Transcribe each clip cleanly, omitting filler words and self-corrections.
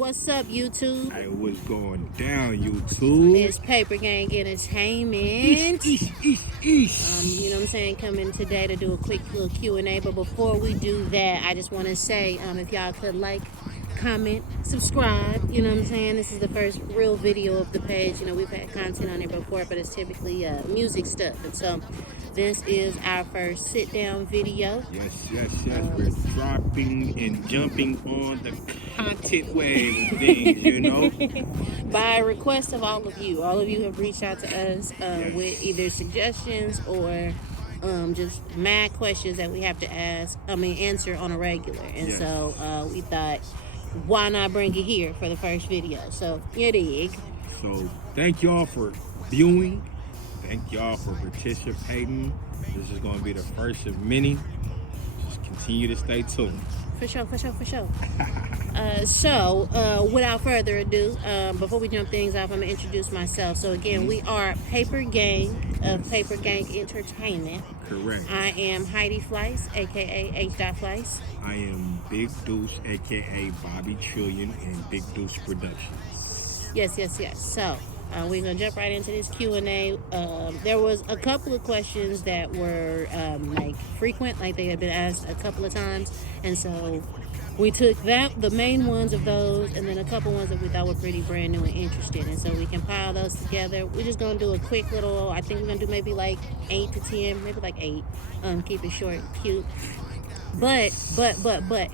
What's up, YouTube? Hey, what's going down, YouTube? It's Paper Gang Entertainment. You know what I'm saying? Coming today to do a quick little Q&A. But before we do that, I just want to say, if y'all could like, comment, subscribe. You know what I'm saying? This is the first real video of the page. You know, we've had content on it before, but it's typically music stuff. And so this is our first sit-down video. Yes. We're dropping and jumping on the content wave of things, you know? By request of all of you. All of you have reached out to us with either suggestions or just mad questions that we have to answer on a regular. And so we thought, why not bring it here for the first video? So, you dig. So, thank y'all for viewing. Thank y'all for participating. This is going to be the first of many. Just continue to stay tuned. For sure. So, without further ado, before we jump things off, I'm going to introduce myself. So, again, we are Paper Gang of Paper Gang Entertainment. Correct. I am Heidi Fleiss, a.k.a. H. Fleiss. I am Big Deuce, a.k.a. Bobby Trillion, and Big Deuce Productions. Yes. So, we're going to jump right into this Q&A. There was a couple of questions that were, frequent, like they had been asked a couple of times. And so we took the main ones of those, and then a couple ones that we thought were pretty brand new and interesting. And so we compiled those together. We're just going to do a quick little, I think we're going to do maybe like 8 to 10, maybe like 8. Keep it short and cute. But,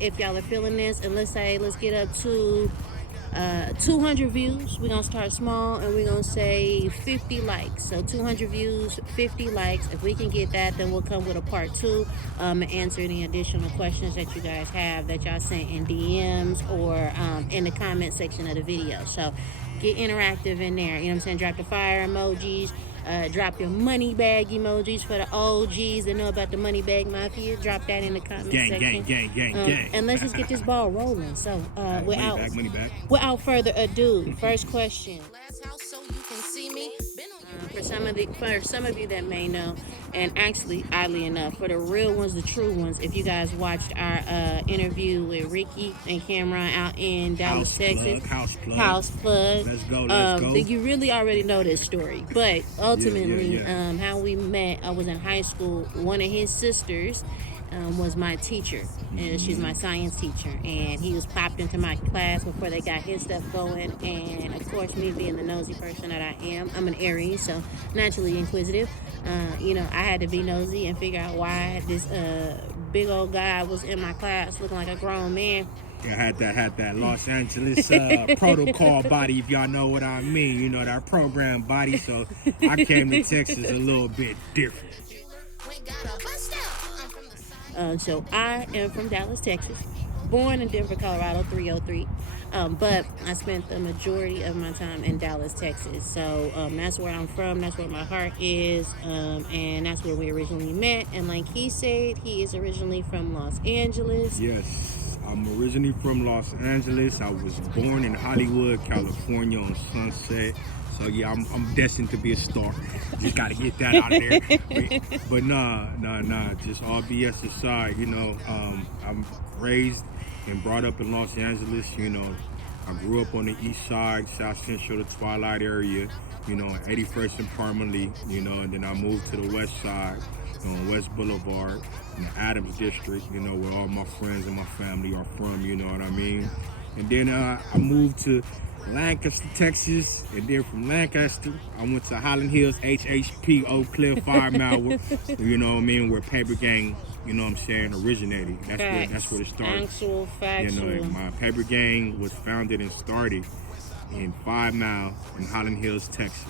if y'all are feeling this, and let's get up to 200 views, we're going to start small, and we're going to say 50 likes. So 200 views, 50 likes. If we can get that, then we'll come with a part 2 and answer any additional questions that you guys have that y'all sent in DMs or in the comment section of the video. So get interactive in there. You know what I'm saying? Drop the fire emojis. Drop your money bag emojis for the OGs that know about the money bag mafia. Drop that in the comment section. Gang. And let's just get this ball rolling. So, money back. Without further ado, first question. Last house, so you can see me. For some of you that may know, and actually, oddly enough, for the real ones, the true ones, if you guys watched our interview with Ricky and Cameron out in Dallas, Texas, House plug. Let's go. Then you really already know this story. But ultimately, how we met, I was in high school. One of his sisters was my teacher, and she's my science teacher, and he was popped into my class before they got his stuff going. And of course, me being the nosy person that I am, I'm an Aries, so naturally inquisitive. I had to be nosy and figure out why this big old guy was in my class looking like a grown man. I had that Los Angeles protocol body, if y'all know what I mean. You know, that program body. So I came to Texas a little bit different. So I am from Dallas, Texas, born in Denver, Colorado, 303. But I spent the majority of my time in Dallas, Texas. So that's where I'm from. That's where my heart is. And that's where we originally met. And like he said, he is originally from Los Angeles. Yes, I'm originally from Los Angeles. I was born in Hollywood, California on Sunset. So yeah, I'm destined to be a star. Just gotta get that out of there. But nah. Just all BS aside, I'm raised and brought up in Los Angeles. I grew up on the east side, South Central, the Twilight area. 81st and Parmalee. And then I moved to the west side on West Boulevard in the Adams District. Where all my friends and my family are from. You know what I mean? And then I moved to Lancaster, Texas, and then from Lancaster, I went to Highland Hills, HHP, Oak Cliff, 5 Mile, where Paper Gang, originated. That's where it started. Factual. My Paper Gang was founded and started in 5 Mile in Highland Hills, Texas.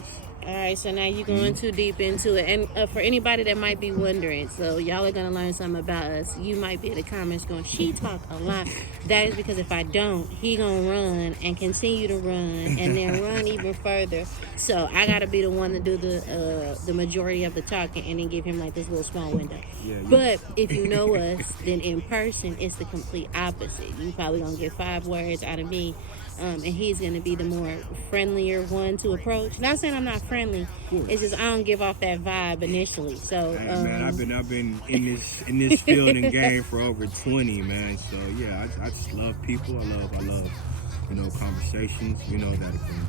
All right, so now you're going too deep into it. And for anybody that might be wondering, so y'all are going to learn something about us. You might be in the comments going, she talk a lot. That is because if I don't, he going to run and continue to run and then run even further. So I got to be the one to do the majority of the talking and then give him like this little small window. But if you know us, then in person, it's the complete opposite. You probably going to get 5 words out of me. And he's going to be the more friendlier one to approach. Not saying I'm not friendly. It's just I don't give off that vibe initially. So man, I've been in this field and game for over 20, man. So yeah, I just love people. I love conversations, that it can,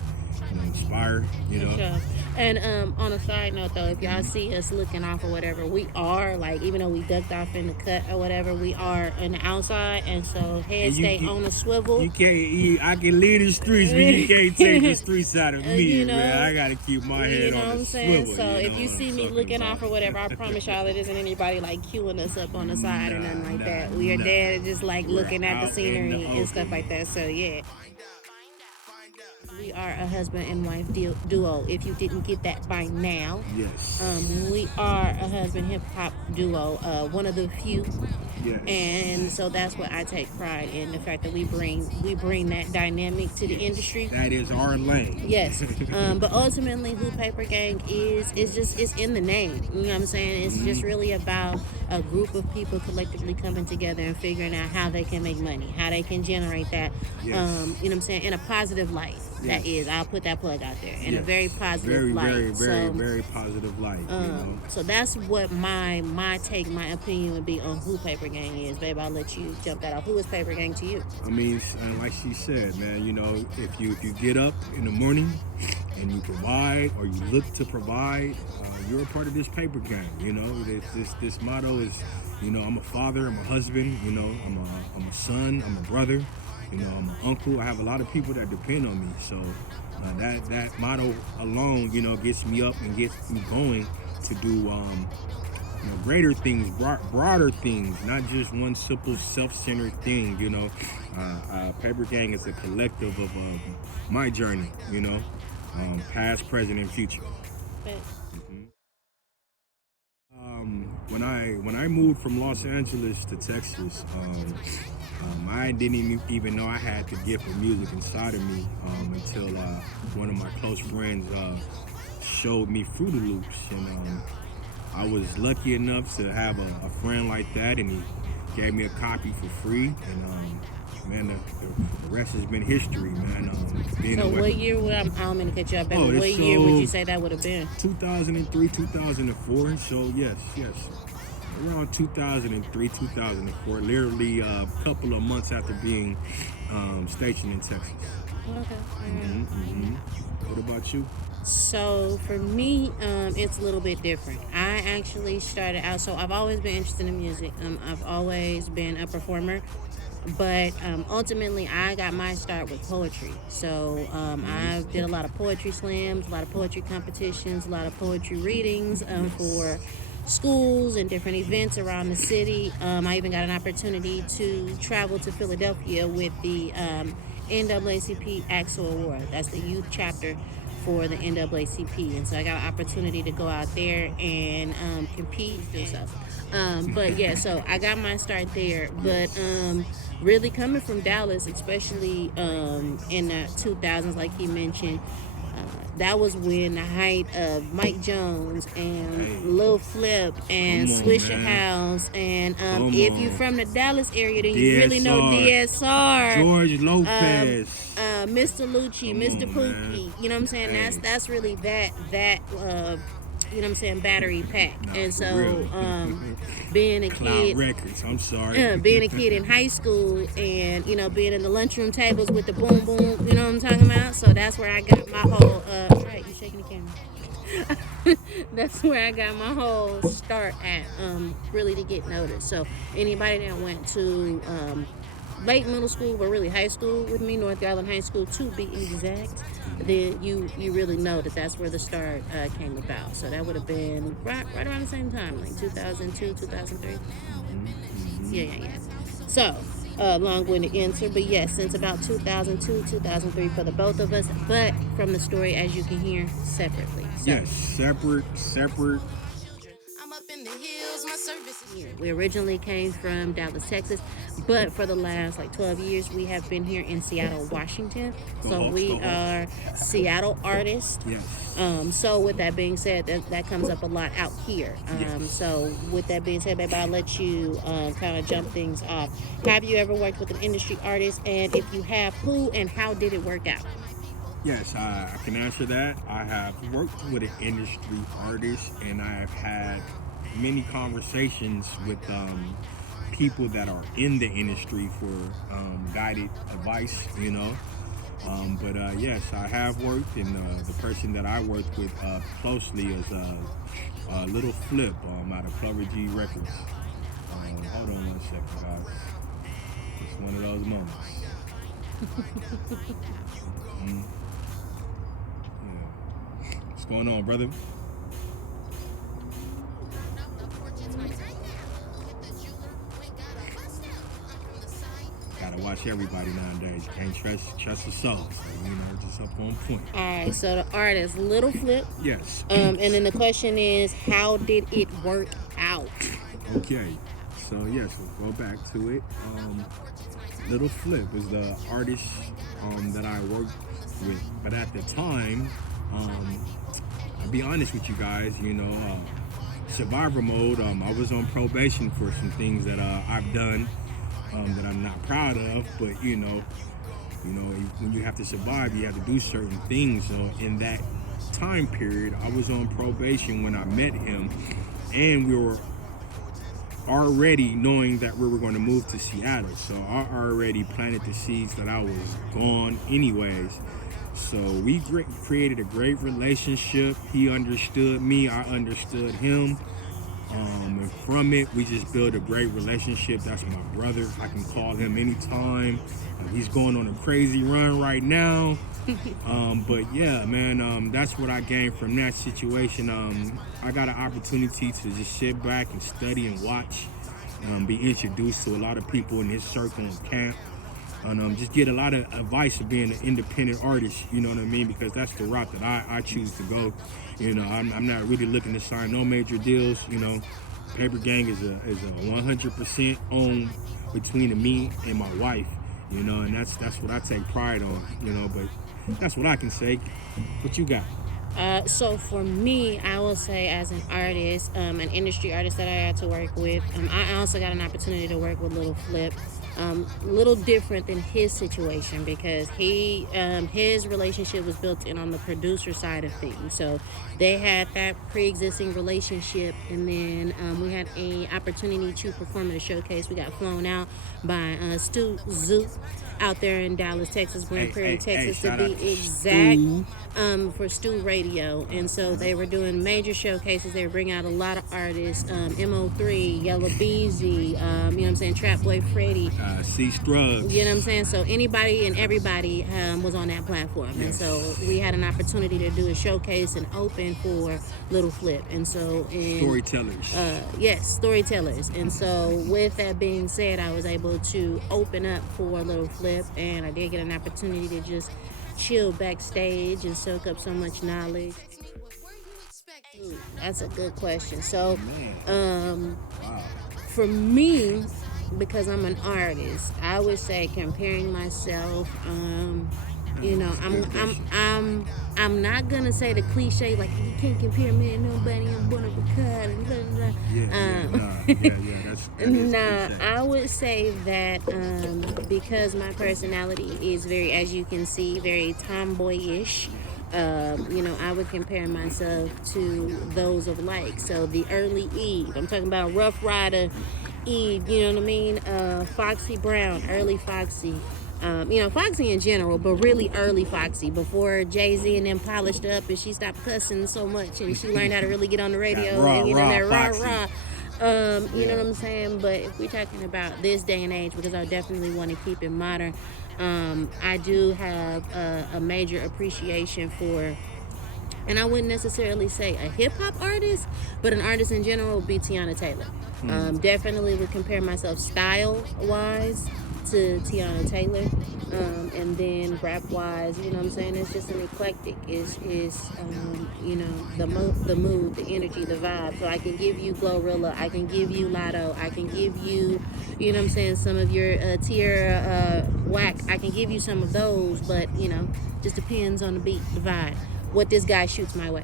inspire, For sure. And on a side note, though, if y'all see us looking off or whatever, we are like, even though we ducked off in the cut or whatever, we are on the outside, and so head And stay on a swivel. I can leave the streets, but you can't take the streets out of me, know, man. I gotta keep my head know on what the I'm saying? swivel. So if know you what see I'm me talking looking about. off or whatever, I promise y'all it isn't anybody like queuing us up on the side or nothing like that. We are there just like looking at the scenery and stuff like that. So yeah. We are a husband and wife duo. If you didn't get that by now, Yes. We are a husband hip hop duo. One of the few. Yes. And so that's what I take pride in, the fact that we bring that dynamic to the industry. That is our lane. Yes. But ultimately, who Paper Gang is it's in the name. You know what I'm saying? It's just really about a group of people collectively coming together and figuring out how they can make money, how they can generate that. Yes. You know what I'm saying? In a positive light. Yes. That is, I'll put that plug out there. In a Yes. very positive light. Very positive light. So that's what my take, my opinion would be on who Paper Gang is. Babe, I'll let you jump that off. Who is Paper Gang to you? I mean, like she said, man, if you get up in the morning and you provide or you look to provide, you're a part of this paper gang. This motto is, I'm a father, I'm a husband, I'm a son, I'm a brother, I'm an uncle. I have a lot of people that depend on me. So that motto alone, gets me up and gets me going to do greater things, broader things, not just one simple self-centered thing. Paper Gang is a collective of my journey, past, present, and future. When I moved from Los Angeles to Texas, I didn't even know I had the gift of music inside of me until one of my close friends showed me Fruity Loops, and I was lucky enough to have a friend like that, and he gave me a copy for free, and man, the rest has been history, man. So what year would I don't mean to cut you up, but what year would you say that would have been? 2003, 2004. So yes, around 2003, 2004, literally a couple of months after being stationed in Texas. Okay. What about you? So for me, it's a little bit different. I actually started out, so I've always been interested in music. I've always been a performer, but ultimately I got my start with poetry. So I did a lot of poetry slams, a lot of poetry competitions, a lot of poetry readings for schools and different events around the city. I even got an opportunity to travel to Philadelphia with the NAACP AXO Award. That's the youth chapter for the NAACP, and so I got an opportunity to go out there and compete yourself. But yeah, so I got my start there. But really coming from Dallas, especially in the 2000s, like he mentioned, that was when the height of Mike Jones and Lil Flip and Swisher House, and if you're from the Dallas area, then you really know DSR, George Lopez, Mr. Lucci, Mr. Pookie. You know what I'm saying? That's really that you know what I'm saying, battery pack. And so being a kid, Records, I'm sorry. Being a kid in high school and being in the lunchroom tables with the boom boom, you know what I'm talking about? So that's where I got my whole right, you shaking the camera. That's where I got my whole start at, really to get noticed. So anybody that went to late middle school, but really high school with me, North Garland High School to be exact, then you really know that's where the start came about. So that would have been right around the same time, like 2002, 2003. Yeah. So long-winded answer, but yes, since about 2002, 2003 for the both of us, but from the story, as you can hear, separately. So, yes, separate. I'm up in the hills, my service is here. We originally came from Dallas, Texas, but for the last 12 years, we have been here in Seattle, Washington. So we are Seattle artists. Yes. So with that being said, that comes up a lot out here. So with that being said, baby, I'll let you kind of jump things off. Have you ever worked with an industry artist? And if you have, who and how did it work out? Yes, I can answer that. I have worked with an industry artist, and I have had many conversations with people that are in the industry for guided advice, But yes, I have worked, and the person that I worked with closely is Little Flip out of Clover G Records. Hold on one second, guys. It's one of those moments. Mm, yeah. What's going on, brother? Gotta watch everybody nowadays. You can't trust the soul. So, just up on point. All right, so the artist Little Flip. Yes. And then the question is, how did it work out? Okay. So yes, we'll go back to it. Little Flip is the artist that I worked with, but at the time, I'll be honest with you guys. Survivor mode. I was on probation for some things that I've done that I'm not proud of, but when you have to survive, you have to do certain things. So in that time period, I was on probation when I met him, and we were already knowing that we were going to move to Seattle. So I already planted the seeds that I was gone anyways. So we created a great relationship. He understood me, I understood him. And from it, we just built a great relationship. That's my brother. I can call him anytime. He's going on a crazy run right now. But yeah, man, that's what I gained from that situation. I got an opportunity to just sit back and study and watch, be introduced to a lot of people in his circle and camp, and just get a lot of advice of being an independent artist, you know what I mean? Because that's the route that I choose to go. I'm not really looking to sign no major deals. Paper Gang is a 100% owned between me and my wife, and that's what I take pride on, but that's what I can say. What you got? So for me, I will say as an artist, an industry artist that I had to work with, I also got an opportunity to work with Little Flip. Little different than his situation because his relationship was built in on the producer side of things. So they had that pre-existing relationship, and then we had a opportunity to perform at a showcase. We got flown out by Stu Zook out there in Dallas, Texas, Grand Prairie, Texas, to be exact, for Stu Radio. And so they were doing major showcases. They were bringing out a lot of artists, MO3, Yellow Beezy, you know what I'm saying, Trap Boy Freddy. C Scruggs. You know what I'm saying? So anybody and everybody was on that platform. Yes. And so we had an opportunity to do a showcase and open for Little Flip. And so... storytellers. Yes, storytellers. And so with that being said, I was able to open up for Little Flip, and I did get an opportunity to just chill backstage and soak up so much knowledge. Ooh, that's a good question. So, for me, because I'm an artist, I would say comparing myself, I'm not gonna say the cliche like you can't compare me to nobody. I'm one of a kind. And blah, blah, blah. I would say that because my personality is very, as you can see, very tomboyish. I would compare myself to those of like. So the early Eve. I'm talking about Rough Rider Eve, you know what I mean? Foxy Brown, early Foxy. Foxy in general, but really early Foxy, before Jay-Z and them polished up and she stopped cussing so much and she learned how to really get on the radio and that rah. You know what I'm saying? But if we're talking about this day and age, because I definitely want to keep it modern, I do have a major appreciation for, and I wouldn't necessarily say a hip-hop artist, but an artist in general would be Tiana Taylor. Definitely would compare myself style-wise to Tiana Taylor, and then rap-wise, you know what I'm saying? It's just an eclectic. It's the mood, the energy, the vibe. So I can give you Glorilla, I can give you Lotto, I can give you, you know what I'm saying, some of your Tierra Whack. I can give you some of those, but just depends on the beat, the vibe. What this guy shoots my way.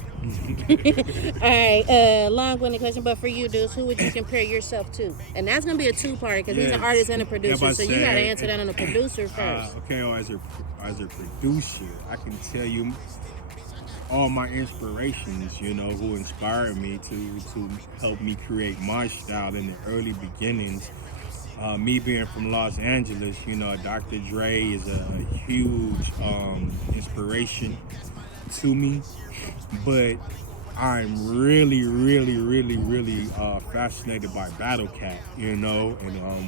All right, long-winded question, but for you, dudes, who would you compare yourself to? And that's gonna be a two-part because he's an artist and a producer, so you gotta answer that on the producer first. As a producer, I can tell you all my inspirations, who inspired me to help me create my style in the early beginnings. Me being from Los Angeles, Dr. Dre is a huge inspiration to me. But I'm really, really, really, really fascinated by Battle Cat, and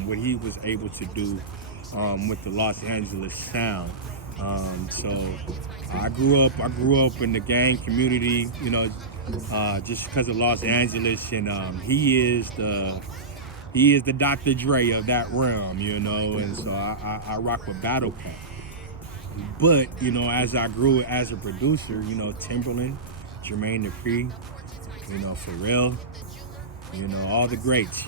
what he was able to do with the Los Angeles sound. So I grew up in the gang community, just because of Los Angeles, and he is the Dr. Dre of that realm, and so I rock with Battle Cat. But as I grew as a producer, Timberland, Jermaine Dupri, Pharrell, all the greats,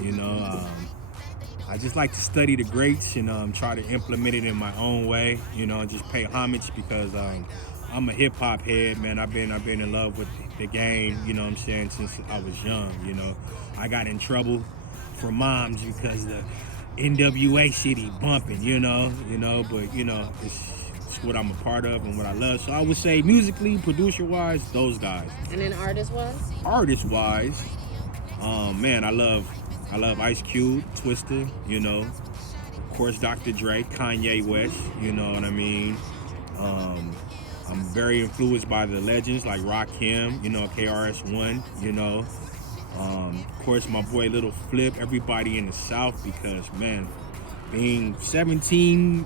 I just like to study the greats and try to implement it in my own way, and just pay homage because I'm a hip hop head, man. I've been in love with the game, what I'm saying, since I was young, I got in trouble from moms because the NWA city bumping, but it's what I'm a part of and what I love. So I would say musically, producer wise, those guys. And then artist wise? Artist wise, man, I love Ice Cube, Twista, of course Dr. Dre, Kanye West, you know what I mean. I'm very influenced by the legends like Rakim, KRS-One, of course my boy Little Flip, everybody in the South, because man, being 17,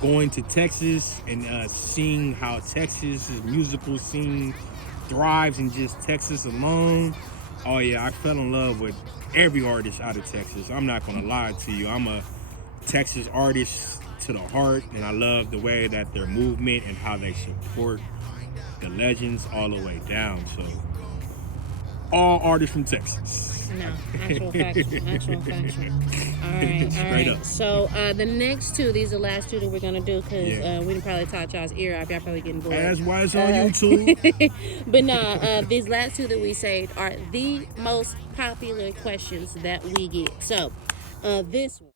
going to Texas and seeing how Texas' musical scene thrives in just Texas alone. Oh yeah, I fell in love with every artist out of Texas. I'm not gonna lie to you. I'm a Texas artist to the heart, and I love the way that their movement and how they support the legends all the way down. So all artists from Texas. No, actual factual. All right. Straight up. So the next two, these are the last two that we're gonna do because we can probably talk y'all's ear off. Y'all probably getting bored. That's why it's on YouTube. But no, these last two that we saved are the most popular questions that we get. So this one.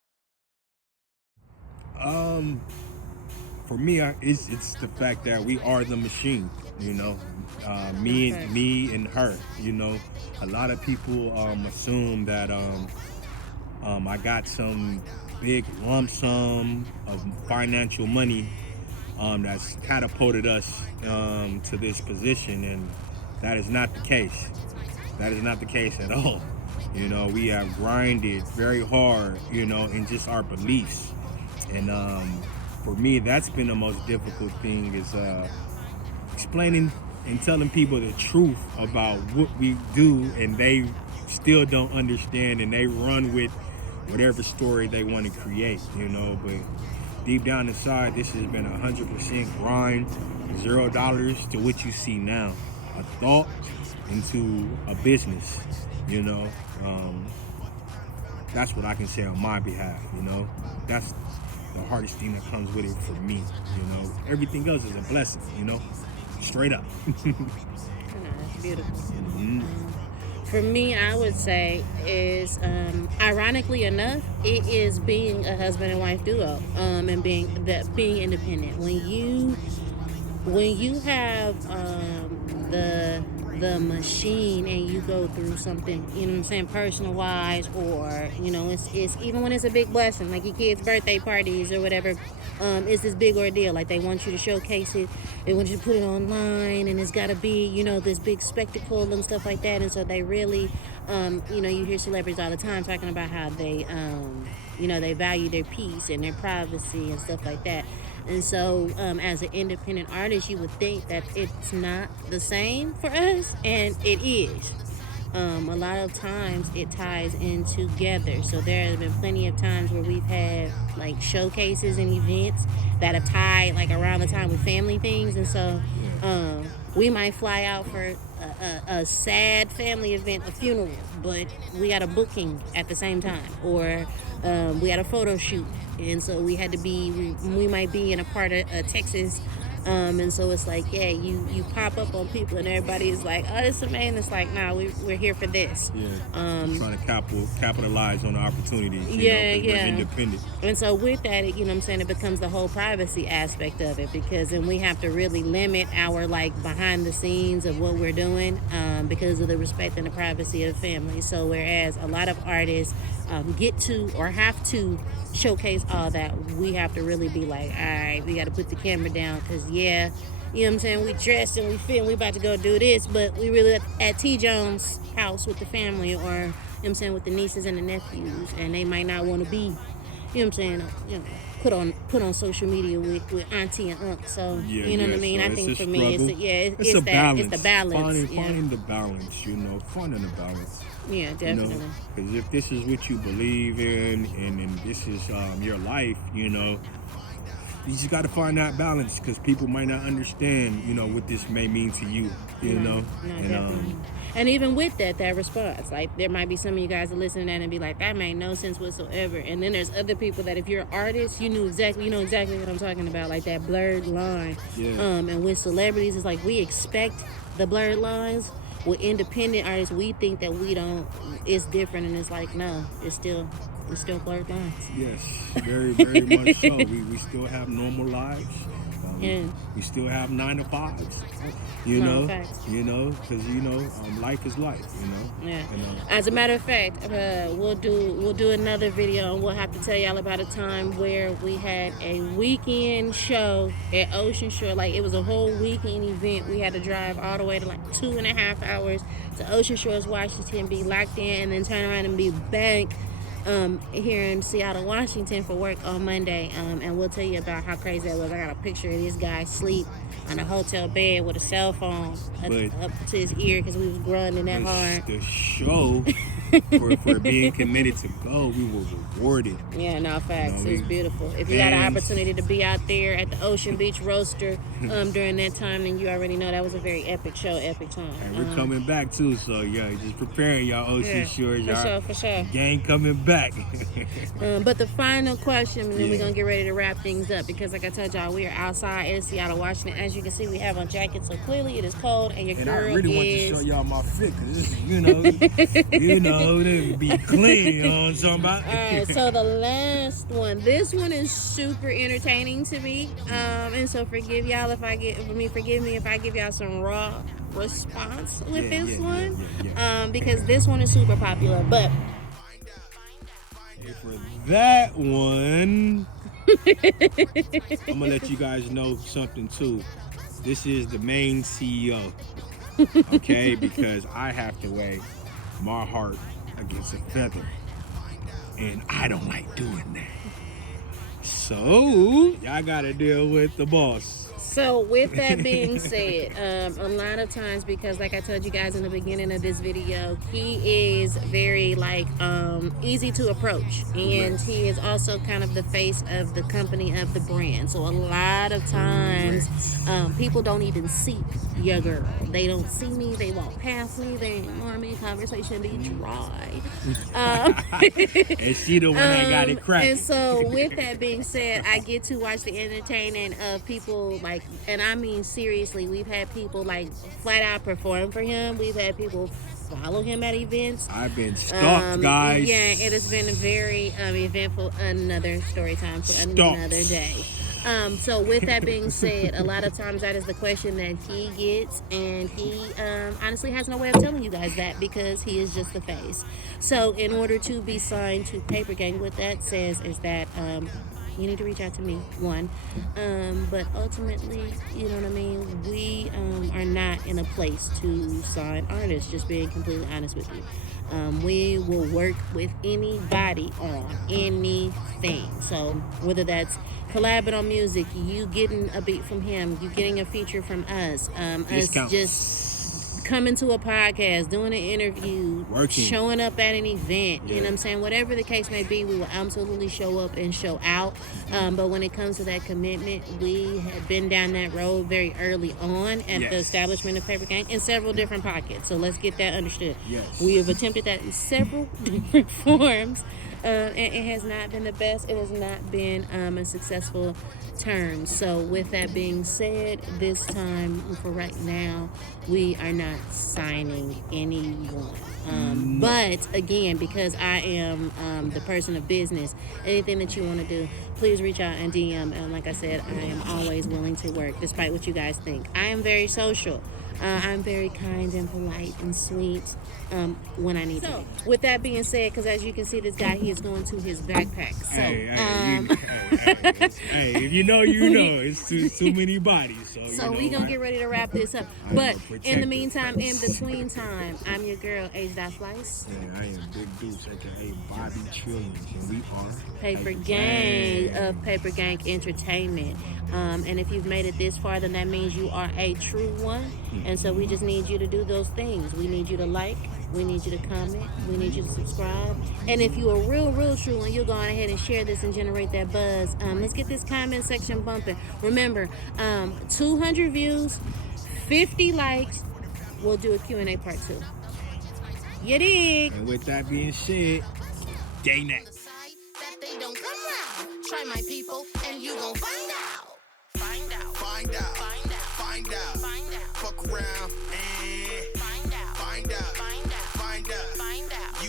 For me, it's the fact that we are the machine. Me and her. A lot of people assume that I got some big lump sum of financial money that's catapulted us to this position, and that is not the case. That is not the case at all. We have grinded very hard, in just our beliefs, and for me, that's been the most difficult thing is explaining and telling people the truth about what we do, and they still don't understand, and they run with whatever story they want to create, but deep down inside, this has been 100% grind, $0 to what you see now, a thought into a business, that's what I can say on my behalf, that's the hardest thing that comes with it for me, everything else is a blessing, straight up. That's beautiful. Mm-hmm. For me, I would say is, ironically enough, it is being a husband and wife duo, and being independent. When you have the machine and you go through something, personal wise, or it's even when it's a big blessing, like your kids' birthday parties or whatever. It's this big ordeal. Like they want you to showcase it, they want you to put it online, and it's got to be, this big spectacle and stuff like that. And so they really, you hear celebrities all the time talking about how they, they value their peace and their privacy and stuff like that. And so, as an independent artist, you would think that it's not the same for us, and it is. A lot of times it ties in together. So there have been plenty of times where we've had like showcases and events that have tied like around the time with family things, and so we might fly out for a sad family event, a funeral, but we got a booking at the same time, or we had a photo shoot, and so we had to be. We might be in a part of Texas And so it's like, yeah, you pop up on people and everybody is like, oh, it's amazing. It's like, nah, we're here for this. Yeah. Just trying to capitalize on the opportunities. Yeah, Because yeah. we're independent. And so with that, you know what I'm saying, it becomes the whole privacy aspect of it, because then we have to really limit our like behind the scenes of what we're doing, because of the respect and the privacy of the family. So whereas a lot of artists get to or have to showcase all that, we have to really be like, all right, we got to put the camera down, because yeah, you know what I'm saying, we dressed and we fit and we about to go do this, but we really at T. Jones' house with the family, or, you know what I'm saying, with the nieces and the nephews, and they might not want to be, you know what I'm saying, put on social media with auntie and uncle. So Yeah, you know what I yeah, mean. so I it's think a for me, it's a balance. It's the balance. Finding the balance, finding the balance. Yeah, definitely. Because if this is what you believe in, and this is your life, you just got to find that balance, because people might not understand, what this may mean to you, No, definitely. And even with that response, like there might be some of you guys that listen to that and be like, that made no sense whatsoever. And then there's other people that if you're an artist, you know exactly what I'm talking about, like that blurred line. Yeah. And with celebrities, it's like we expect the blurred lines. With independent artists, we think that we don't. It's different, and it's like no, it's still blurred lines. Yes, very, very much so. We still have normal lives. Yeah. We still have 9 to 5s. Facts. Because life is life. Yeah. As a matter of fact, we'll do another video, and we'll have to tell y'all about a time where we had a weekend show at Ocean Shore. Like it was a whole weekend event. We had to drive all the way to like 2.5 hours to Ocean Shores, Washington, be locked in, and then turn around and be back here in Seattle, Washington for work on Monday. And we'll tell you about how crazy that was. I got a picture of this guy asleep on a hotel bed with a cell phone up to his ear because we was grinding that hard. The show for being committed to go, we were rewarded. Yeah, no, facts. It was beautiful. If you got an opportunity to be out there at the Ocean Beach Roaster during that time, then you already know that was a very epic show, epic time. And we're coming back too, so yeah, just preparing y'all Ocean Shores. For sure. Gang coming back. But the final question, and then we're going to get ready to wrap things up, because like I told y'all, we are outside in Seattle, Washington. As you can see, we have on jackets, so clearly it is cold, and your girl I really want to show y'all my fit, because to be clean, you know what I'm talking about? Alright, so the last one. This one is super entertaining to me. And so forgive me if I give y'all some raw response with this one. Because this one is super popular. But for that one, I'm gonna let you guys know something too. This is the main CEO. Okay, because I have to weigh my heart against a feather, and I don't like doing that. So y'all gotta deal with the boss. So with that being said, a lot of times, because like I told you guys in the beginning of this video, he is very easy to approach, and he is also kind of the face of the company, of the brand. So a lot of times people don't even see your girl. They don't see me, they walk past me, they ignore me, conversation be dry. And she the one that got it cracked. And so with that being said, I get to watch the entertaining of people, like, and I mean seriously, we've had people like flat out perform for him. We've had people follow him at events. I've been stalked, guys. Yeah, it has been a very eventful. Another story time for another day. So with that being said, a lot of times that is the question that he gets, and he honestly has no way of telling you guys that, because he is just the face. So in order to be signed to Paper Gang, what that says is that you need to reach out to me, one. But ultimately, you know what I mean, we are not in a place to sign artists, just being completely honest with you. We will work with anybody on anything. So whether that's collabing on music, you getting a beat from him, you getting a feature from us, Discounts. us just coming to a podcast, doing an interview, Working. showing up at an event, you Yeah. know what I'm saying? Whatever the case may be, we will absolutely show up and show out. But when it comes to that commitment, we have been down that road very early on at the Yes. establishment of Paper Gang in several different pockets. So let's get that understood. Yes. We have attempted that in several different forms. And it has not been the best. It has not been a successful turn. So with that being said, this time for right now, we are not signing anyone. But again, because I am the person of business, anything that you want to do, please reach out and DM. And like I said, I am always willing to work, despite what you guys think. I am very social. I'm very kind and polite and sweet when I need to be. With that being said, because as you can see, this guy, he is going to his backpack. So, Hey, if you know, you know. It's too many bodies. So we gonna get ready to wrap this up. I'm But a protector. in the meantime, in between time, I'm your girl, H.Slice. And I am Big Deuce, aka Bobby Trillions, and we are Paper Gang of Paper Gang Entertainment. And if you've made it this far, then that means you are a true one. And so we just need you to do those things. We need you to like. We need you to comment. We need you to subscribe. And if you're a real true one, you'll go on ahead and share this and generate that buzz. Let's get this comment section bumping. Remember, 200 views, 50 likes. We'll do a Q&A part 2. You dig? And with that being said, day night. That they don't come round. Try my people, and you gon' find out. Find out. Find out. Find out. Find out. Find out. Fuck around and